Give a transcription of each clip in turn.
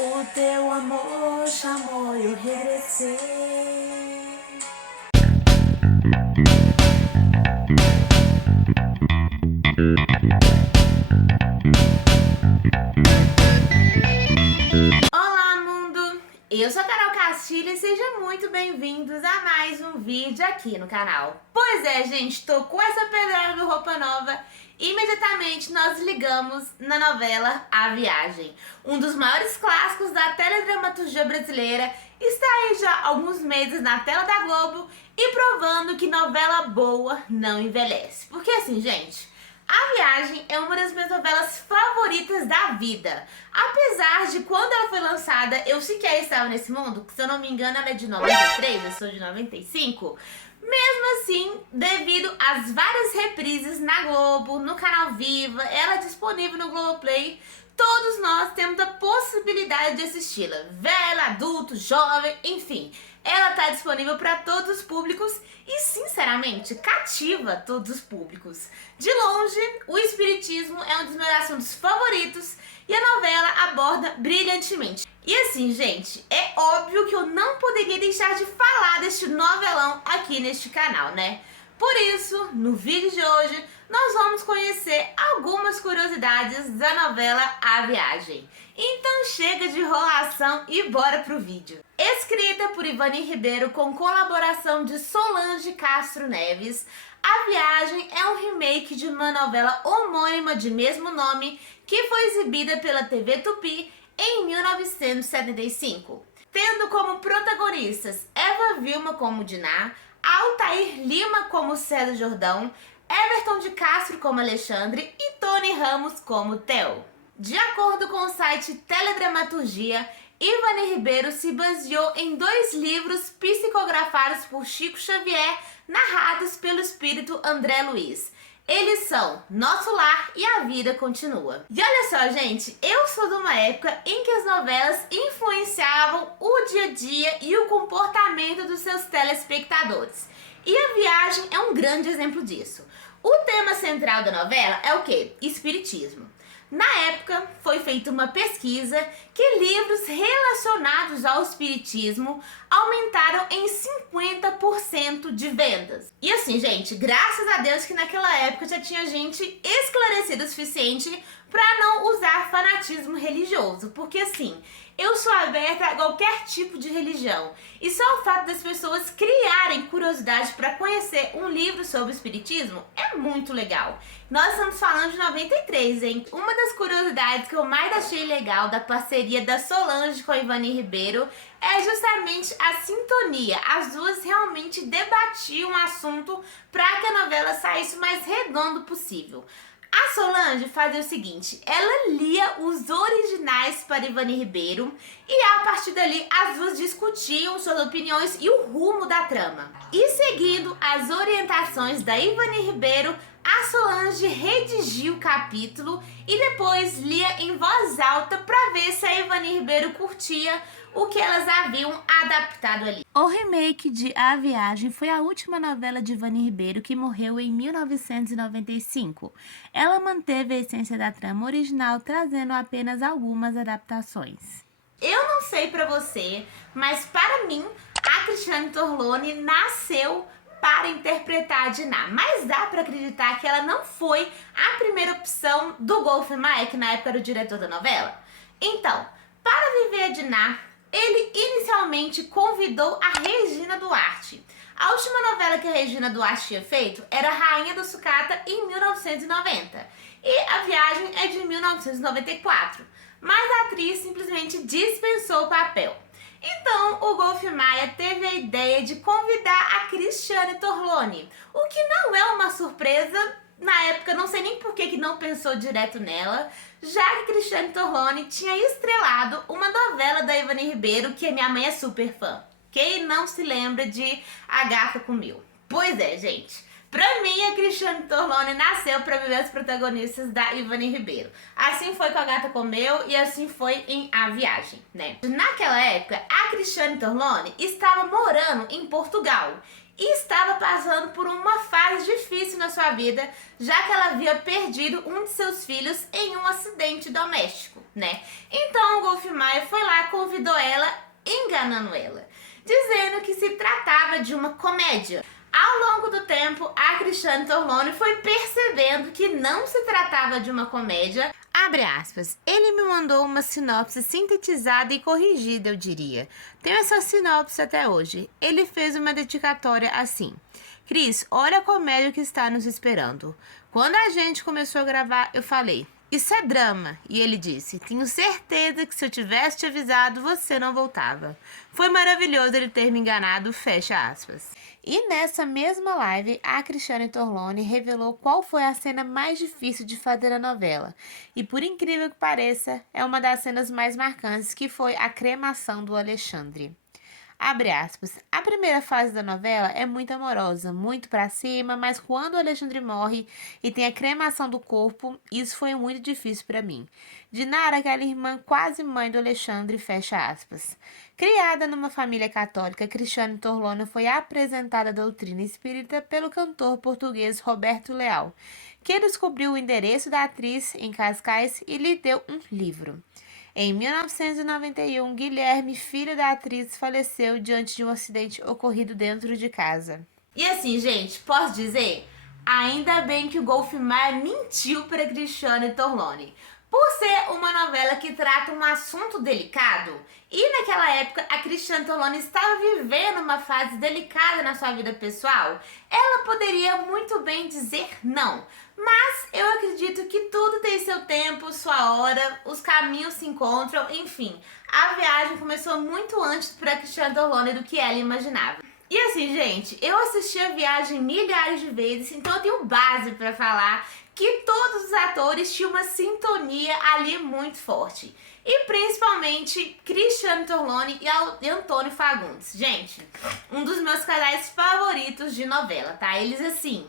O teu amor chamou e eu regressei. Olá, mundo! Eu sou a Carol Castilho e sejam muito bem-vindos a mais um vídeo aqui no canal. Pois é, gente, tô com essa pedrada do Roupa Nova. Imediatamente nós ligamos na novela A Viagem. Um dos maiores clássicos da teledramaturgia brasileira está aí já há alguns meses na tela da Globo e provando que novela boa não envelhece. Porque assim, gente, A Viagem é uma das minhas novelas favoritas da vida. Apesar de quando ela foi lançada eu sequer estava nesse mundo, que se eu não me engano ela é de 93, eu sou de 95. Mesmo assim, devido às várias reprises na Globo, no canal Viva, ela é disponível no Globoplay, todos nós temos a possibilidade de assisti-la. Velho, adulto, jovem, enfim. Ela está disponível para todos os públicos e, sinceramente, cativa todos os públicos. De longe, o espiritismo é um dos meus assuntos favoritos e a novela aborda brilhantemente. E assim, gente, é óbvio que eu não poderia deixar de falar deste novelão aqui neste canal, né? Por isso, no vídeo de hoje, nós vamos conhecer algumas curiosidades da novela A Viagem. Então chega de enrolação e bora pro vídeo. Escrita por Ivani Ribeiro com colaboração de Solange Castro Neves, A Viagem é um remake de uma novela homônima de mesmo nome que foi exibida pela TV Tupi em 1975, tendo como protagonistas Eva Vilma como Diná, Altair Lima como César Jordão, Everton de Castro como Alexandre e Tony Ramos como Theo. De acordo com o site Teledramaturgia, Ivani Ribeiro se baseou em 2 livros psicografados por Chico Xavier, narrados pelo espírito André Luiz. Eles são Nosso Lar e A Vida Continua. E olha só, gente, eu sou de uma época em que as novelas influenciavam o dia a dia e o comportamento dos seus telespectadores. E A Viagem é um grande exemplo disso. O tema central da novela é o quê? Espiritismo. Na época, foi feita uma pesquisa que livros relacionados ao espiritismo aumentaram em 50% de vendas. E assim, gente, graças a Deus que naquela época já tinha gente esclarecida o suficiente para não usar fanatismo religioso. Porque assim, eu sou aberta a qualquer tipo de religião. E só o fato das pessoas criarem curiosidade para conhecer um livro sobre o espiritismo é muito legal. Nós estamos falando de 93, hein? Uma das curiosidades que eu mais achei legal da parceria da Solange com a Ivani Ribeiro é justamente a sintonia. As duas realmente debatiam o assunto para que a novela saísse o mais redondo possível. A Solange fazia o seguinte, ela lia os originais para Ivani Ribeiro e a partir dali as duas discutiam suas opiniões e o rumo da trama. E seguindo as orientações da Ivani Ribeiro, a Solange redigiu o capítulo e depois lia em voz alta para ver se a Ivani Ribeiro curtia o que elas haviam adaptado ali. O remake de A Viagem foi a última novela de Ivani Ribeiro, que morreu em 1995. Ela manteve a essência da trama original, trazendo apenas algumas adaptações. Eu não sei pra você, mas para mim, a Cristiane Torlone nasceu para interpretar a Diná, mas dá pra acreditar que ela não foi a primeira opção do Golf Maia, que na época era o diretor da novela. Então, para viver a Diná, ele inicialmente convidou a Regina Duarte. A última novela que a Regina Duarte tinha feito era Rainha da Sucata em 1990 e A Viagem é de 1994, mas a atriz simplesmente dispensou o papel. Então, o Golf Maia teve a ideia de convidar a Cristiane Torlone, o que não é uma surpresa. Na época, não sei nem por que não pensou direto nela, já que Cristiane Torlone tinha estrelado uma novela da Ivani Ribeiro, que a minha mãe é super fã. Quem não se lembra de A Gata Comeu? Pois é, gente. Pra mim, a Cristiane Torlone nasceu para viver as protagonistas da Ivani Ribeiro. Assim foi com A Gata Comeu e assim foi em A Viagem, né? Naquela época, a Cristiane Torlone estava morando em Portugal e estava passando por uma fase difícil na sua vida, já que ela havia perdido um de seus filhos em um acidente doméstico, né? Então o Golf Maia foi lá enganando ela, dizendo que se tratava de uma comédia. Ao longo do tempo, a Cristiane Torlone foi percebendo que não se tratava de uma comédia. Abre aspas, ele me mandou uma sinopse sintetizada e corrigida, eu diria. Tenho essa sinopse até hoje. Ele fez uma dedicatória assim. Cris, olha a comédia que está nos esperando. Quando a gente começou a gravar, eu falei, isso é drama. E ele disse, tenho certeza que se eu tivesse te avisado, você não voltava. Foi maravilhoso ele ter me enganado, fecha aspas. E nessa mesma live, a Cristiane Torlone revelou qual foi a cena mais difícil de fazer na novela. E por incrível que pareça, é uma das cenas mais marcantes, que foi a cremação do Alexandre. Abre aspas, a primeira fase da novela é muito amorosa, muito pra cima, mas quando o Alexandre morre e tem a cremação do corpo, isso foi muito difícil pra mim. Dinara, aquela irmã quase mãe do Alexandre, fecha aspas. Criada numa família católica, Cristiane Torlone foi apresentada à doutrina espírita pelo cantor português Roberto Leal, que descobriu o endereço da atriz em Cascais e lhe deu um livro. Em 1991, Guilherme, filho da atriz, faleceu diante de um acidente ocorrido dentro de casa. E assim, gente, posso dizer? Ainda bem que o Golf Maia mentiu para Cristiane Torlone. Por ser uma novela que trata um assunto delicado, e naquela época a Cristiane Torlone estava vivendo uma fase delicada na sua vida pessoal, ela poderia muito bem dizer não. Mas eu acredito que tudo tem seu tempo, sua hora, os caminhos se encontram, enfim. A viagem começou muito antes para Cristiane Torlone do que ela imaginava. E assim, gente, eu assisti a viagem milhares de vezes, então eu tenho base para falar que todos os atores tinham uma sintonia ali muito forte. E principalmente Cristiane Torlone e Antônio Fagundes. Gente, um dos meus casais favoritos de novela, tá? Eles assim,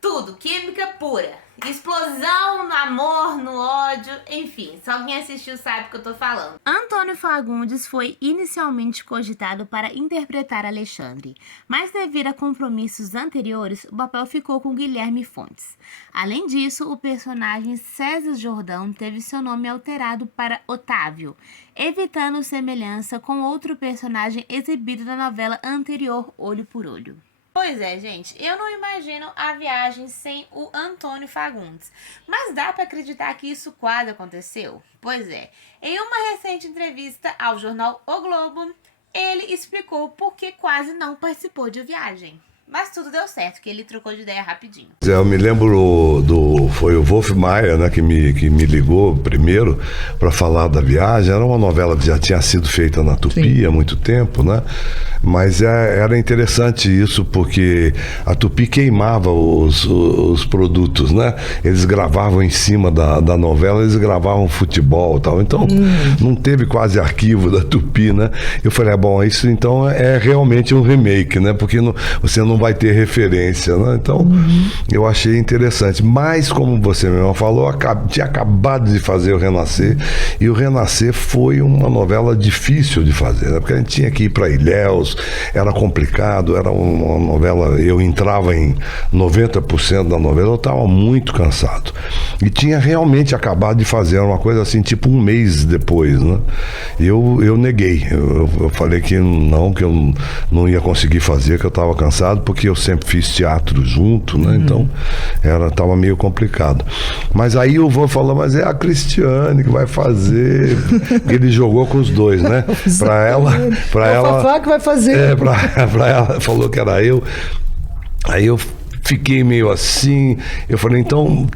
tudo, química pura. Explosão no amor, no ódio, enfim, se alguém assistiu sabe o que eu tô falando. Antônio Fagundes foi inicialmente cogitado para interpretar Alexandre, mas devido a compromissos anteriores, o papel ficou com Guilherme Fontes. Além disso, o personagem César Jordão teve seu nome alterado para Otávio, evitando semelhança com outro personagem exibido na novela anterior, Olho por Olho. Pois é, gente, eu não imagino a viagem sem o Antônio Fagundes, mas dá para acreditar que isso quase aconteceu? Pois é, em uma recente entrevista ao jornal O Globo, ele explicou por que quase não participou de viagem. Mas tudo deu certo, que ele trocou de ideia rapidinho. Eu me lembro foi o Wolf Maia, né, que me ligou primeiro para falar da viagem. Era uma novela que já tinha sido feita na Tupi. Sim. Há muito tempo, né? Mas era interessante isso, porque a Tupi queimava os produtos, né? Eles gravavam em cima da novela, eles gravavam futebol e tal. Então, não teve quase arquivo da Tupi, né? Eu falei, bom, isso então é realmente um remake, né? Porque você não vai ter referência, né? Então, eu achei interessante. Mas, como você mesmo falou, tinha acabado de fazer o Renascer, e o Renascer foi uma novela difícil de fazer, né? Porque a gente tinha que ir para Ilhéus, era complicado, era uma novela, eu entrava em 90% da novela, eu estava muito cansado. E tinha realmente acabado de fazer uma coisa assim, tipo um mês depois, né? Eu neguei, eu falei que eu não ia conseguir fazer, que eu estava cansado, porque eu sempre fiz teatro junto, né? Então, estava meio complicado. Mas aí o vô falou, mas é a Cristiane que vai fazer, porque ele jogou com os dois, né? Para ela... Fafá que vai fazer. Pra ela, falou que era eu. Aí eu fiquei meio assim, eu falei, então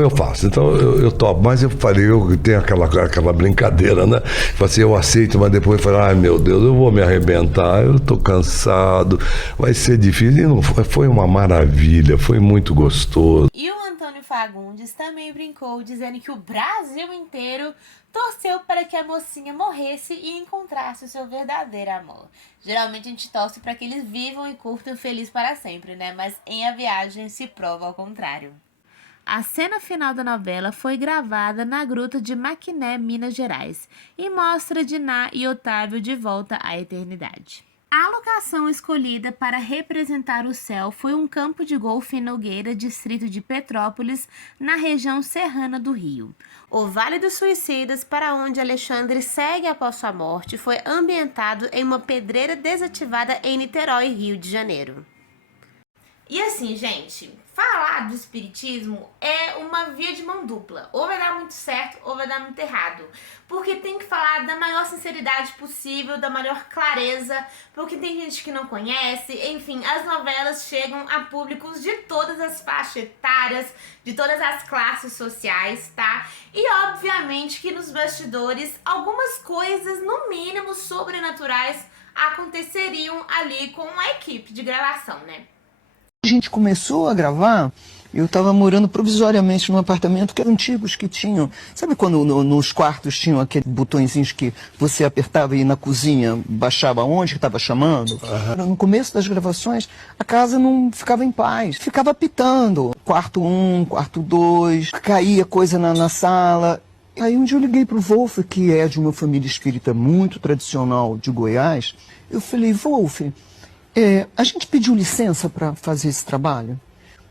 eu faço, então eu topo. Mas eu falei, eu tenho aquela brincadeira, né? Falei assim, eu aceito, mas depois eu falei, ai meu Deus, eu vou me arrebentar, eu tô cansado, vai ser difícil. E não foi uma maravilha, foi muito gostoso. E o Antônio Fagundes também brincou, dizendo que o Brasil inteiro torceu para que a mocinha morresse e encontrasse o seu verdadeiro amor. Geralmente a gente torce para que eles vivam e curtam feliz para sempre, né? Mas em A Viagem se prova ao contrário. A cena final da novela foi gravada na Gruta de Maquiné, Minas Gerais, e mostra Diná e Otávio de volta à eternidade. A locação escolhida para representar o céu foi um campo de golfe em Nogueira, distrito de Petrópolis, na região serrana do Rio. O Vale dos Suicidas, para onde Alexandre segue após sua morte, foi ambientado em uma pedreira desativada em Niterói, Rio de Janeiro. E assim, gente, falar do espiritismo é uma via de mão dupla. Ou vai dar muito certo ou vai dar muito errado. Porque tem que falar da maior sinceridade possível, da maior clareza, porque tem gente que não conhece. Enfim, as novelas chegam a públicos de todas as faixas etárias, de todas as classes sociais, tá? E obviamente que nos bastidores algumas coisas, no mínimo, sobrenaturais aconteceriam ali com a equipe de gravação, né? A gente começou a gravar, eu estava morando provisoriamente num apartamento que era antigos que tinham, sabe quando nos quartos tinham aqueles botõezinhos que você apertava e na cozinha baixava onde que estava chamando? No começo das gravações, a casa não ficava em paz, ficava apitando, quarto 1, quarto 2, caía coisa na sala. Aí um dia eu liguei para o Wolf, que é de uma família espírita muito tradicional de Goiás, eu falei, Wolf, a gente pediu licença para fazer esse trabalho,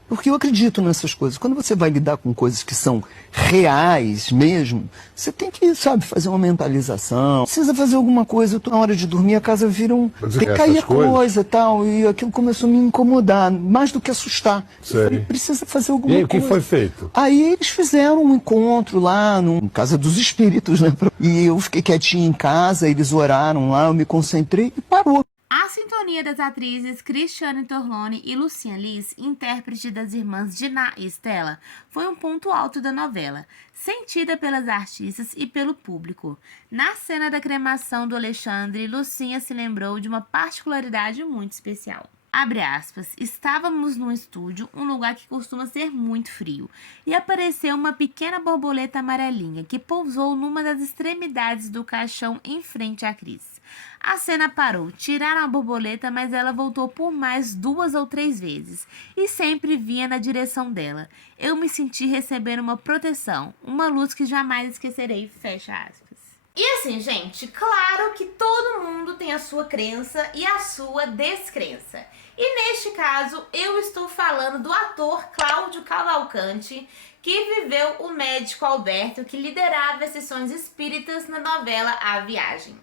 porque eu acredito nessas coisas. Quando você vai lidar com coisas que são reais mesmo, você tem que, sabe, fazer uma mentalização. Precisa fazer alguma coisa, na hora de dormir a casa vira tem que cair coisa e tal, e aquilo começou a me incomodar, mais do que assustar. Eu falei, precisa fazer alguma coisa. E aí, o que foi feito? Aí eles fizeram um encontro lá, na Casa dos Espíritos, né? E eu fiquei quietinho em casa, eles oraram lá, eu me concentrei e parou. A sintonia das atrizes Cristiane Torlone e Lucinha Liz, intérprete das irmãs Diná e Estela, foi um ponto alto da novela, sentida pelas artistas e pelo público. Na cena da cremação do Alexandre, Lucinha se lembrou de uma particularidade muito especial. Abre aspas, estávamos num estúdio, um lugar que costuma ser muito frio, e apareceu uma pequena borboleta amarelinha que pousou numa das extremidades do caixão em frente à Cris. A cena parou, tiraram a borboleta, mas ela voltou por mais 2 ou 3 vezes, e sempre vinha na direção dela. Eu me senti recebendo uma proteção, uma luz que jamais esquecerei, fecha aspas. E assim, gente, claro que todo mundo tem a sua crença e a sua descrença. E neste caso, eu estou falando do ator Cláudio Cavalcante, que viveu o médico Alberto, que liderava as sessões espíritas na novela A Viagem.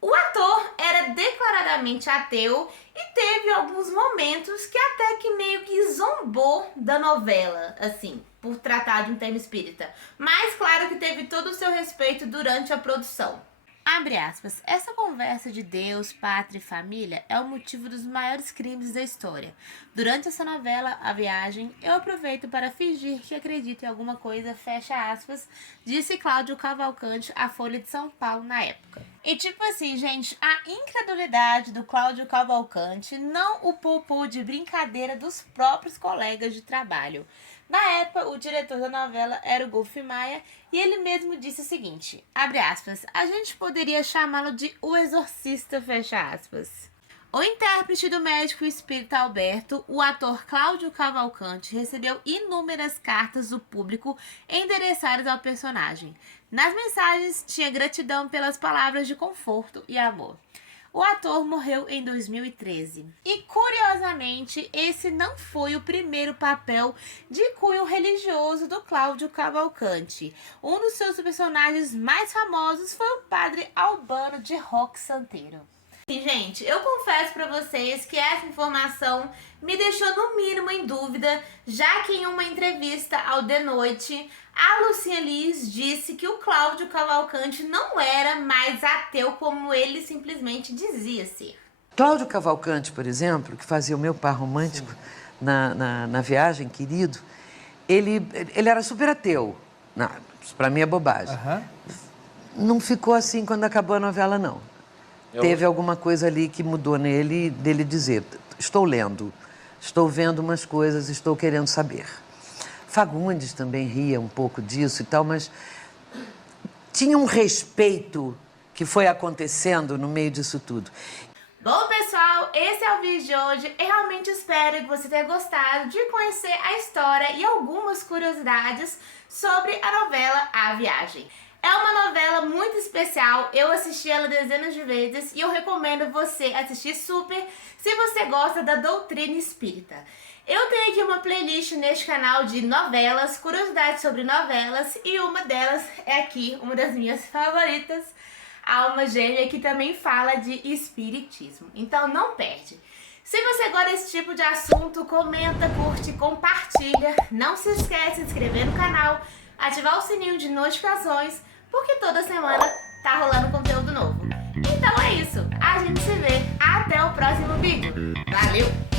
O ator era declaradamente ateu e teve alguns momentos que até que meio que zombou da novela, assim, por tratar de um tema espírita. Mas claro que teve todo o seu respeito durante a produção. Abre aspas, essa conversa de Deus, pátria e família é o motivo dos maiores crimes da história. Durante essa novela, A Viagem, eu aproveito para fingir que acredito em alguma coisa, fecha aspas, disse Cláudio Cavalcante à Folha de São Paulo na época. E tipo assim, gente, a incredulidade do Cláudio Cavalcante não o poupou de brincadeira dos próprios colegas de trabalho. Na época, o diretor da novela era o Wolf Maia e ele mesmo disse o seguinte, abre aspas, a gente poderia chamá-lo de o exorcista, fecha aspas. O intérprete do médico espírita Alberto, o ator Cláudio Cavalcante, recebeu inúmeras cartas do público endereçadas ao personagem. Nas mensagens, tinha gratidão pelas palavras de conforto e amor. O ator morreu em 2013. E, curiosamente, esse não foi o primeiro papel de cunho religioso do Cláudio Cavalcante. Um dos seus personagens mais famosos foi o padre Albano de Roque Santeiro. E, gente, eu confesso pra vocês que essa informação me deixou no mínimo em dúvida, já que em uma entrevista ao The Noite, a Lucinha Liz disse que o Cláudio Cavalcante não era mais ateu como ele simplesmente dizia ser. Cláudio Cavalcante, por exemplo, que fazia o meu par romântico na Viagem, querido, ele era super ateu. Pra mim é bobagem. Não ficou assim quando acabou a novela, não. Teve alguma coisa ali que mudou nele, dele dizer, estou lendo, estou vendo umas coisas, estou querendo saber. Fagundes também ria um pouco disso e tal, mas tinha um respeito que foi acontecendo no meio disso tudo. Bom, pessoal, esse é o vídeo de hoje. Eu realmente espero que você tenha gostado de conhecer a história e algumas curiosidades sobre a novela A Viagem. É uma novela muito especial, eu assisti ela dezenas de vezes e eu recomendo você assistir super se você gosta da doutrina espírita. Eu tenho aqui uma playlist neste canal de novelas, curiosidades sobre novelas, e uma delas é aqui, uma das minhas favoritas, Alma Gêmea, que também fala de espiritismo. Então não perde. Se você gosta desse tipo de assunto, comenta, curte, compartilha. Não se esquece de se inscrever no canal, ativar o sininho de notificações, porque toda semana tá rolando conteúdo novo. Então é isso, a gente se vê até o próximo vídeo. Valeu!